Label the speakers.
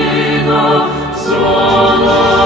Speaker 1: Сина, слава.